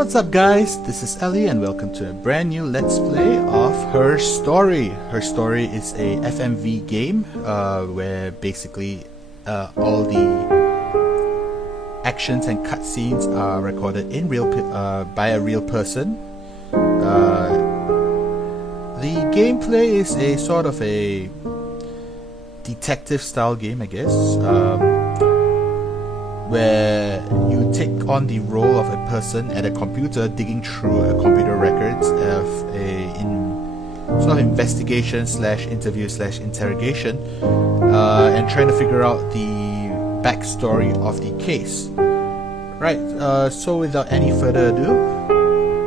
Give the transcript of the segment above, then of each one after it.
What's up guys, this is Ellie and welcome to a brand new Let's Play of Her Story. Her Story is a FMV game where basically all the actions and cutscenes are recorded in by a real person. The gameplay is a sort of a detective style game, I guess, where you take on the role of a person at a computer digging through computer records of sort of investigation slash interview slash interrogation and trying to figure out the backstory of the case. Right, so without any further ado,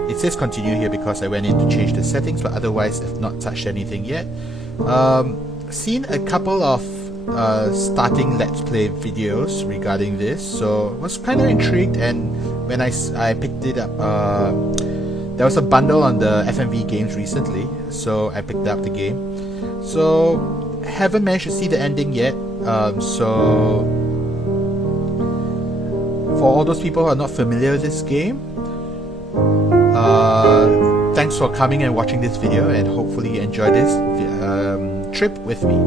it says continue here because I went in to change the settings, but otherwise I've not touched anything yet. Seen a couple of starting Let's Play videos regarding this, so was kind of intrigued, and when I picked it up, there was a bundle on the FMV games recently, so I picked up the game. So haven't managed to see the ending yet, so for all those people who are not familiar with this game, thanks for coming and watching this video, and hopefully you enjoy this trip with me.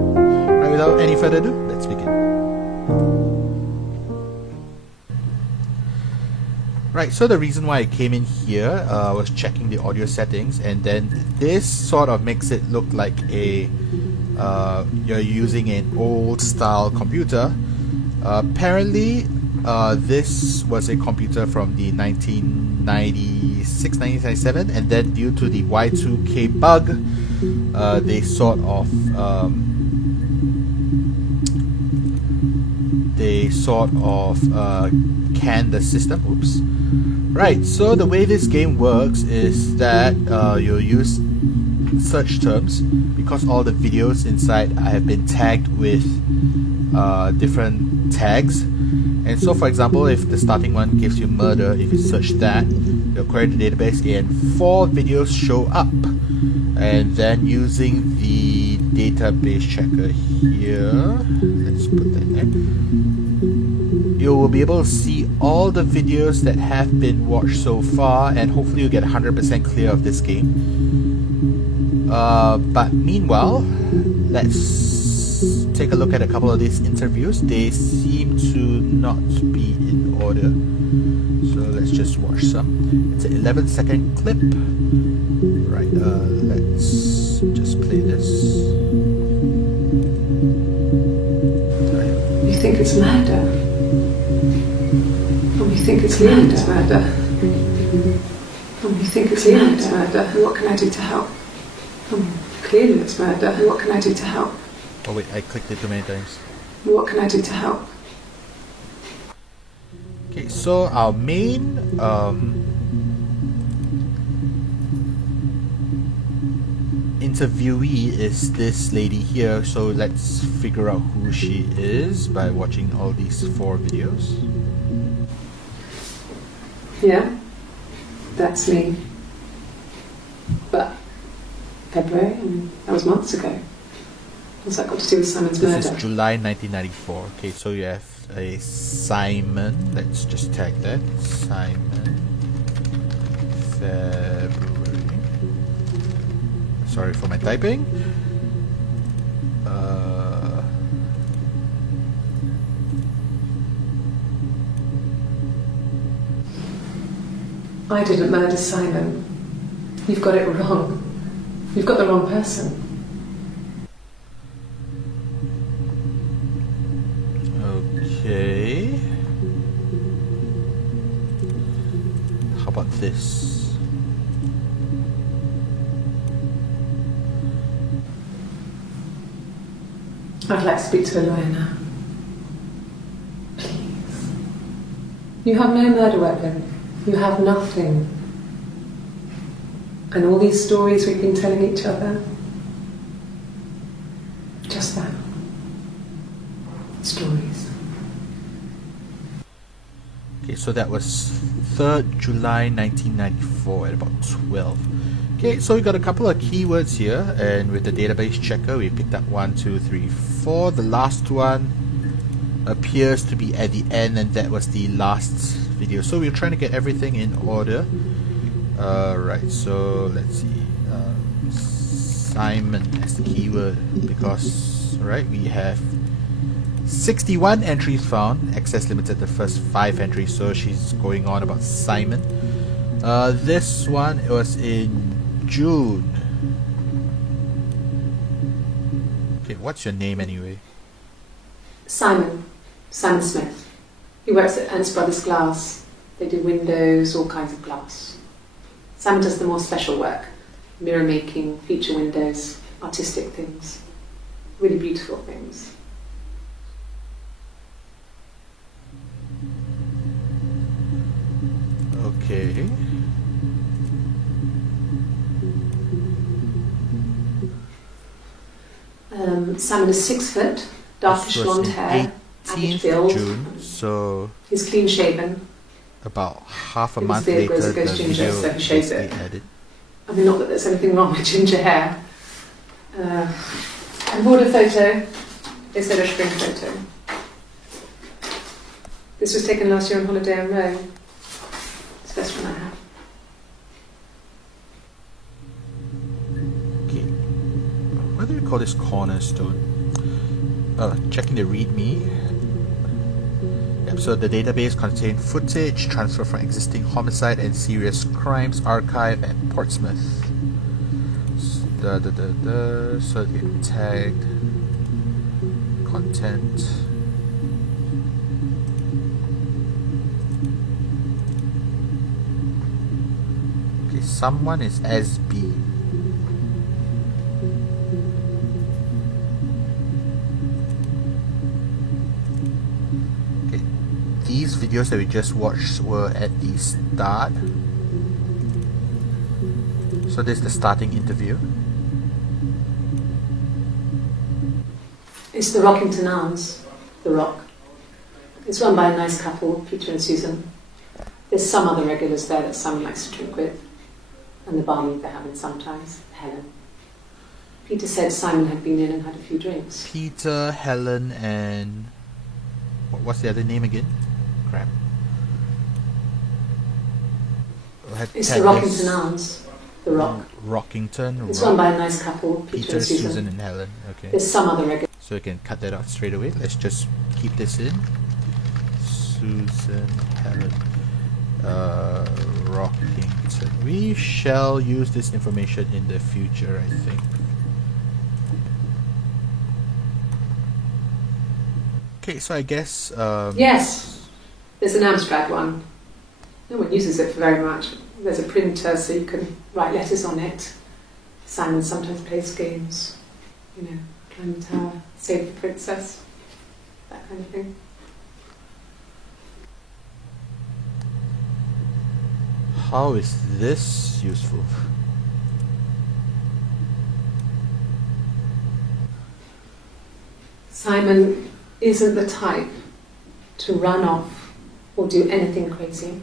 Right, without any further ado, let's begin. Right, so the reason why I came in here was checking the audio settings, and then this sort of makes it look like a you're using an old style computer. Apparently this was a computer from the 1996-1997, and then due to the Y2K bug, they sort of canned the system. Oops. Right, so the way this game works is that you'll use search terms, because all the videos inside have been tagged with different tags. And so, for example, if the starting one gives you murder, if you search that, you'll query the database and 4 videos show up. And then using the database checker here, let's put that there, you will be able to see all the videos that have been watched so far, and hopefully you'll get 100% clear of this game. But meanwhile, let's take a look at a couple of these interviews. They seem to not be in order, so let's just watch some. It's an 11-second clip. Right, let's just play this. You think it's murder? Oh, you think it's murder? Oh, you think it's murder? What can I do to help? Oh, clearly it's murder. What can I do to help? Oh wait, I clicked it too many times. What can I do to help? Okay, so our main interviewee is this lady here, so let's figure out who she is by watching all these 4 videos. Yeah, that's me. But February, that was months ago. What's that got to do with Simon's murder? This is July 1994. Okay, so you have a Simon. Let's just tag that. Simon. February. Sorry for my typing. I didn't murder Simon. You've got it wrong. You've got the wrong person. Okay. How about this? I'd like to speak to a lawyer now. Please. You have no murder weapon. You have nothing. And all these stories we've been telling each other, just that. Stories. Okay, so that was 3rd July 1994 at about 12. Okay, so we got a couple of keywords here, and with the database checker we picked up 1, 2, 3, 4. The last one appears to be at the end, and that was the last video. So we're trying to get everything in order. Right, so let's see. Simon as the keyword, because we have 61 entries found, access limited the first 5 entries, so she's going on about Simon. This one was in June. Okay, what's your name anyway? Simon Smith. He works at Ernst Brothers Glass. They do windows, all kinds of glass. Simon does the more special work, mirror making, feature windows, artistic things, really beautiful things. Okay. Simon is 6 foot, darkish blonde hair, average build. June, so he's clean shaven. About half a His month beard later, goes the ginger, video so he shaves it. basically added. I mean, not that there's anything wrong with ginger hair. I bought a photo. They said a spring photo. This was taken last year on holiday in Rome. It's the best one I have. Okay. What do we call this cornerstone? Checking the README. Yep, so the database contained footage transferred from existing homicide and serious crimes archive at Portsmouth. So it tagged content. Okay, someone is SB. Okay, these videos that we just watched were at the start. So this is the starting interview. It's the Rockington Arms, The Rock. It's run by a nice couple, Peter and Susan. There's some other regulars there that Simon likes to drink with, and the barmaid they're having sometimes, Helen. Peter said Simon had been in and had a few drinks. Peter, Helen, and what's the other name again? Crap. It's the Rockington Arms, The Rock. Rockington. It's run by a nice couple, Peter, and Susan, and Helen. Okay. There's some other regulars. So we can cut that off straight away. Let's just keep this in. Susan, Helen, Rockington. We shall use this information in the future, I think. Okay, so I guess... yes, there's an Amstrad one. No one uses it for very much. There's a printer so you can write letters on it. Simon sometimes plays games, you know, climb the tower, save the princess, that kind of thing. How is this useful? Simon isn't the type to run off or do anything crazy.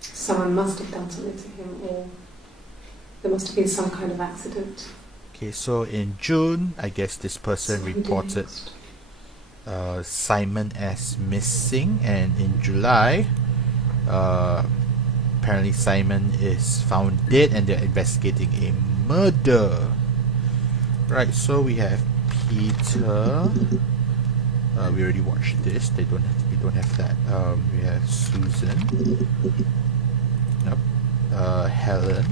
Someone must have done something to him, or there must have been some kind of accident. Okay, so in June, I guess this person reported Simon as missing, and in July, apparently Simon is found dead and they're investigating a murder. Right, so we have Peter. We already watched this. We don't have that. We have Susan. Nope. Helen.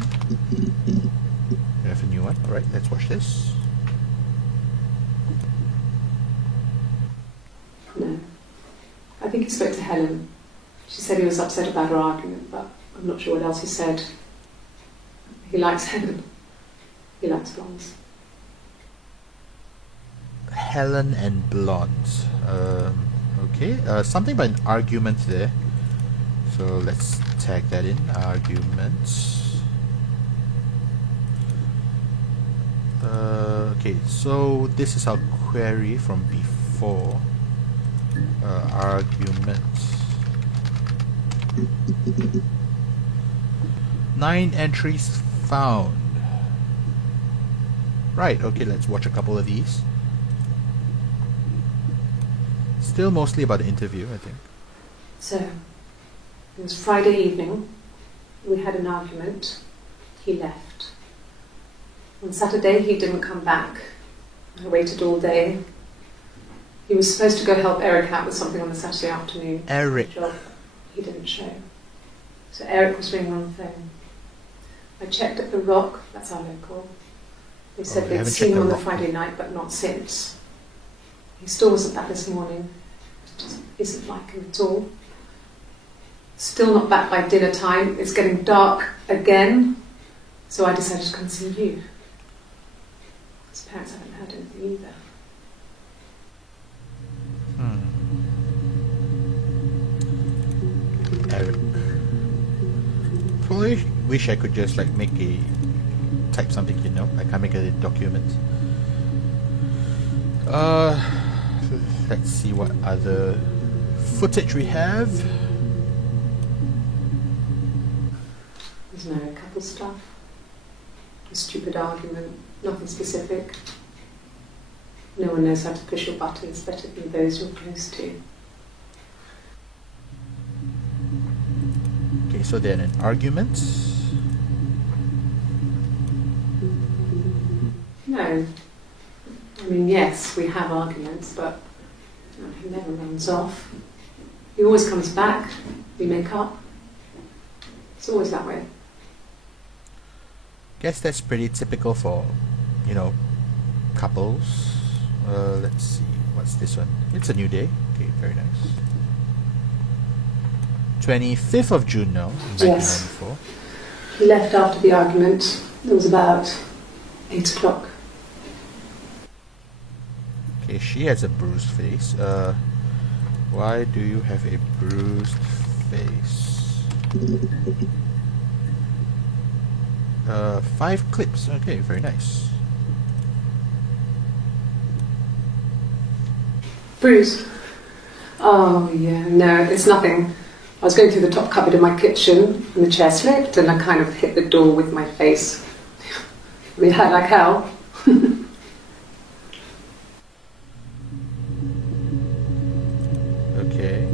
We have a new one. Alright, let's watch this. No. I think he spoke to Helen. She said he was upset about her argument, but I'm not sure what else he said. He likes Helen. He likes blondes. Helen and blondes. Okay, something about an argument there. So let's tag that in. Argument. Okay, so this is our query from before. Argument. 9 entries found. Right, okay, let's watch a couple of these. Still mostly about the interview, I think. So, It was Friday evening. We had an argument. He left. On Saturday, he didn't come back. I waited all day. He was supposed to go help Eric out with something on the Saturday afternoon. Eric. Job. He didn't show. So Eric was ringing on the phone. I checked at the Rock, that's our local. They said they'd seen him on the Friday night, but not since. He still wasn't back this morning. It just isn't like him at all. Still not back by dinner time. It's getting dark again. So I decided to come and see you. His parents haven't heard anything either. Eric. Probably wish I could just like type something, you know. I can't make a document. Let's see what other footage we have. There's no couple stuff. A stupid argument, nothing specific. No one knows how to push your buttons better than those you're close to. Okay, so then an argument. No. I mean, yes, we have arguments, but he never runs off. He always comes back. We make up. It's always that way. Guess that's pretty typical for, you know, couples. Let's see, what's this one? It's a new day. Okay, very nice. 25th of June now, 1994. Yes. He left after the argument. It was about 8 o'clock. Okay, she has a bruised face. Why do you have a bruised face? 5 clips. Okay, very nice. Bruce? Oh, yeah, no, it's nothing. I was going through the top cupboard in my kitchen and the chair slipped and I kind of hit the door with my face. We hurt like hell. Okay.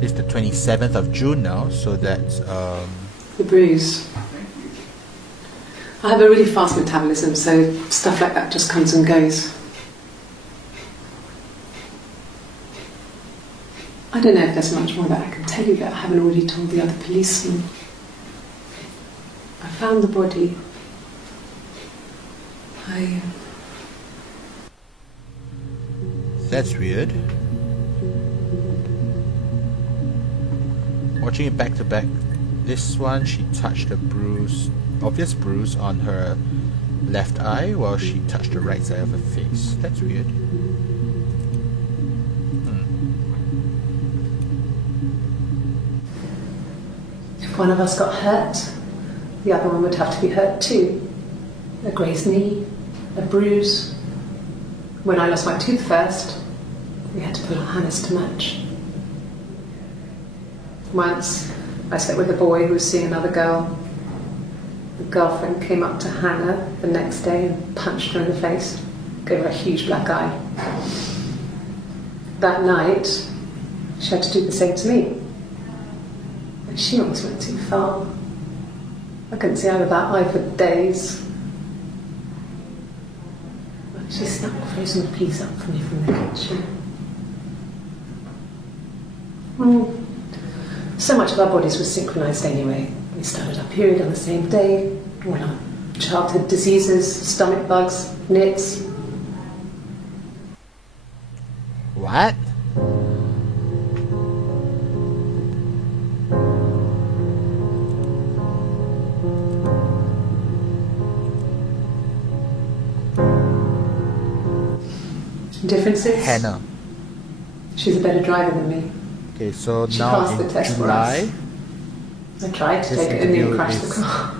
It's the 27th of June now, so that's The bruise. I have a really fast metabolism, so stuff like that just comes and goes. I don't know if there's much more that I can tell you that I haven't already told the other policemen. I found the body. That's weird. Watching it back to back, this one she touched a obvious bruise on her left eye while she touched the right side of her face. That's weird. If one of us got hurt, the other one would have to be hurt too. A grazed knee, a bruise. When I lost my tooth first, we had to pull our harness to match. Once, I slept with a boy who was seeing another girl. The girlfriend came up to Hannah the next day and punched her in the face, gave her a huge black eye. That night, she had to do the same to me. And she almost went too far. I couldn't see out of that eye for days. She snuck a frozen piece up for me from the kitchen. So much of our bodies was synchronised anyway. We started our period on the same day. When our childhood diseases, stomach bugs, nits. What? Differences? Hannah. She's a better driver than me. Okay, so She now passed the in test for July, I tried to this take it in and interview crash the is car.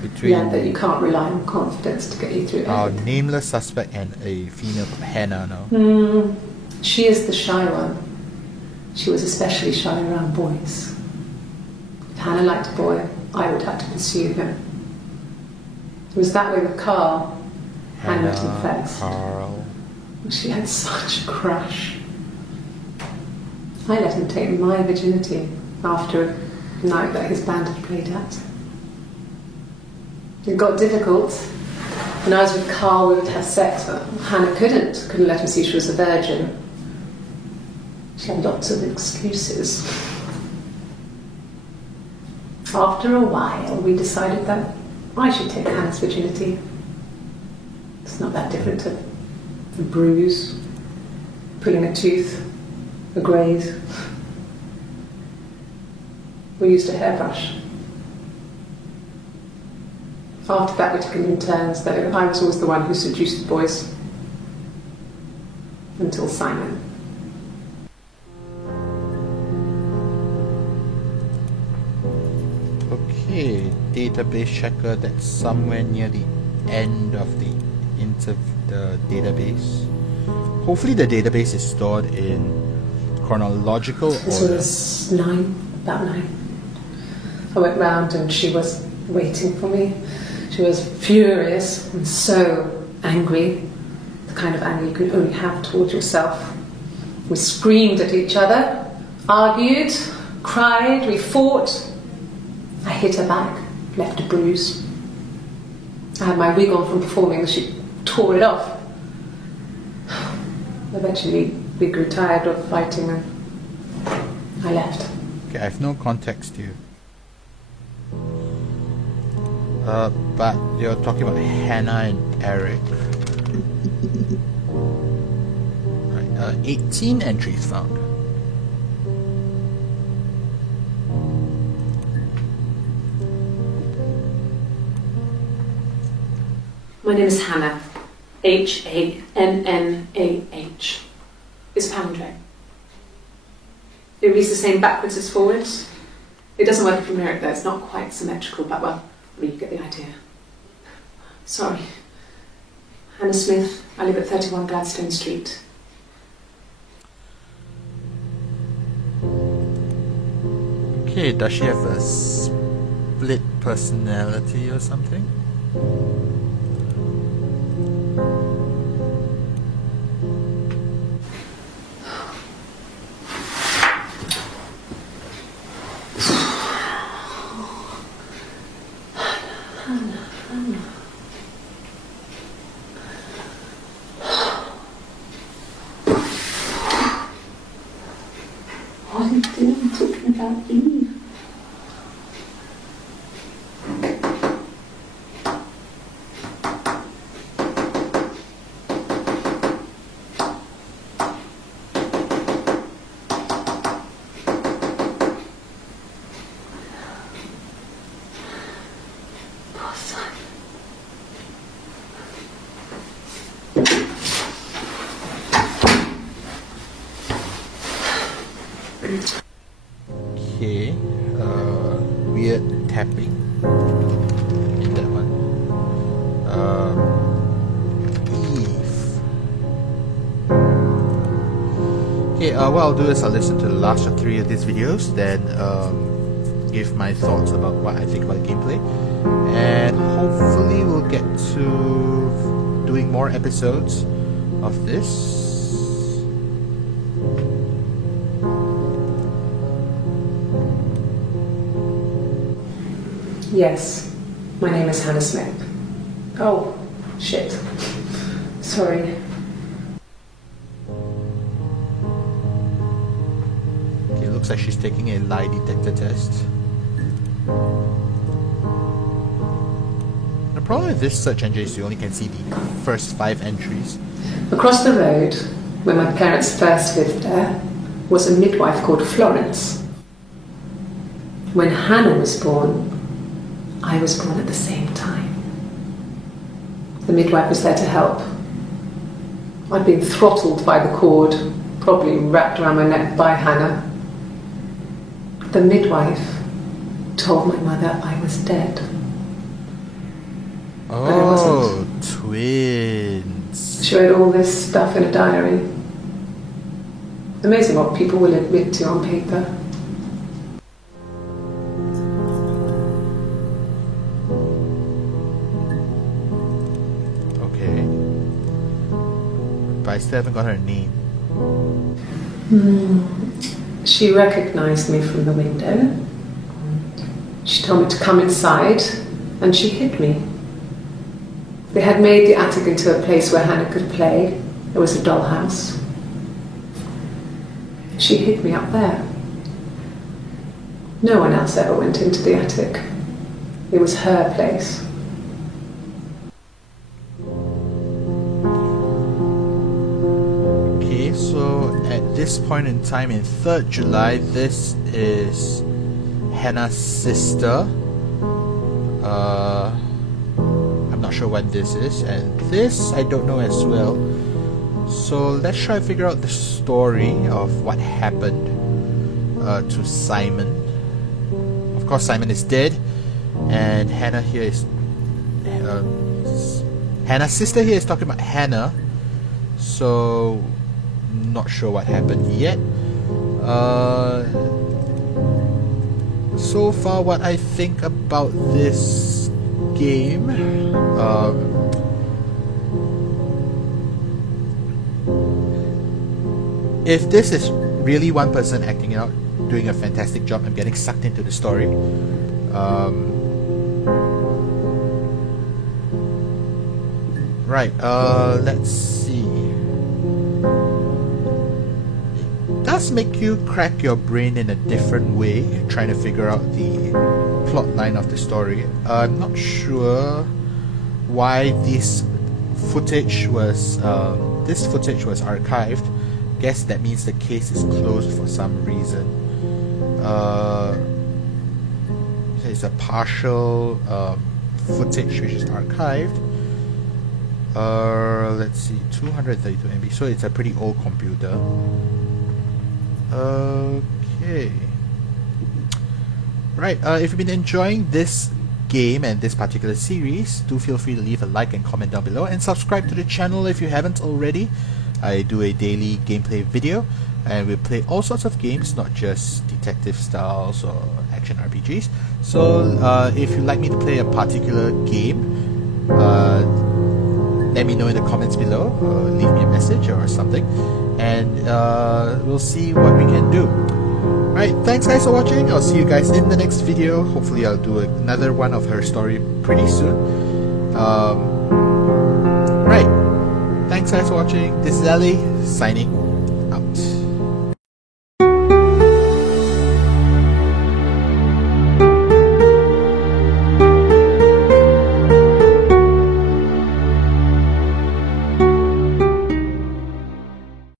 between Yeah, that you can't rely on confidence to get you through our everything. nameless suspect and a female called Hannah now. She is the shy one. She was especially shy around boys. If Hannah liked a boy, I would have to pursue him. It was that way with Carl. Hannah looked him first. Carl. She had such a crush. I let him take my virginity after a night that his band had played at. It got difficult. When I was with Carl, we would have sex, but Hannah couldn't let him see she was a virgin. She had lots of excuses. After a while, we decided that I should take Hannah's virginity. It's not that different to a bruise, pulling a tooth, a graze. We used a hairbrush. After that, we took it in turns, though I was always the one who seduced the boys. Until Simon. Okay, database checker, that's somewhere near the end of the database. Hopefully the database is stored in chronological This order. was about 9. I went round and she was waiting for me. She was furious and so angry, the kind of anger you can only have towards yourself. We screamed at each other, argued, cried, we fought. I hit her back, left a bruise. I had my wig on from performing, she tore it off. Eventually we grew tired of fighting and I left. Okay, I have no context here. But you're talking about Hannah and Eric. Right, 18 entries found. My name is Hannah. Hannah. It's a palindrome. It reads the same backwards as forwards. It doesn't work from Lyric though, it's not quite symmetrical, but well, you get the idea. Sorry. Hannah Smith, I live at 31 Gladstone Street. Okay, does she have a split personality or something? What are you doing talking about Eve? Poor Simon. Okay, weird tapping in that one. Eve. Okay, what I'll do is I'll listen to the last of 3 of these videos, then give my thoughts about what I think about the gameplay, and hopefully we'll get to doing more episodes of this. Yes, my name is Hannah Smith. Oh, shit. Sorry. Okay, looks like she's taking a lie detector test. The problem with this search engine is you only can see the first 5 entries. Across the road, where my parents first lived there, was a midwife called Florence. When Hannah was born, I was born at the same time. The midwife was there to help. I'd been throttled by the cord, probably wrapped around my neck by Hannah. The midwife told my mother I was dead. But I Oh, wasn't. twins. She wrote all this stuff in a diary. Amazing what people will admit to on paper. Okay. But I still haven't got her name. She recognised me from the window. She told me to come inside, and she hid me. They had made the attic into a place where Hannah could play. There was a dollhouse. She hid me up there. No one else ever went into the attic. It was her place. Okay, so at this point in time in 3rd July, this is Hannah's sister. I'm not sure when this is, and this I don't know as well. So let's try to figure out the story of what happened to Simon. Of course, Simon is dead, and Hannah here is Hannah's sister here is talking about Hannah. So not sure what happened yet. So far, what I think about this game, if this is really one person acting out, doing a fantastic job, I'm getting sucked into the story. Right, let's see. It does make you crack your brain in a different way, trying to figure out the plot line of the story. I'm not sure why this footage was archived. Guess that means the case is closed for some reason. There's a partial footage which is archived. Let's see, 232 MB. So it's a pretty old computer. Okay. Right. If you've been enjoying this game and this particular series, do feel free to leave a like and comment down below, and subscribe to the channel if you haven't already. I do a daily gameplay video, and we play all sorts of games, not just detective styles or action RPGs. So if you'd like me to play a particular game, let me know in the comments below, or leave me a message or something, and we'll see what we can do. Right, thanks guys for watching. I'll see you guys in the next video. Hopefully I'll do another one of her story pretty soon. Right, thanks guys for watching. This is Ali, signing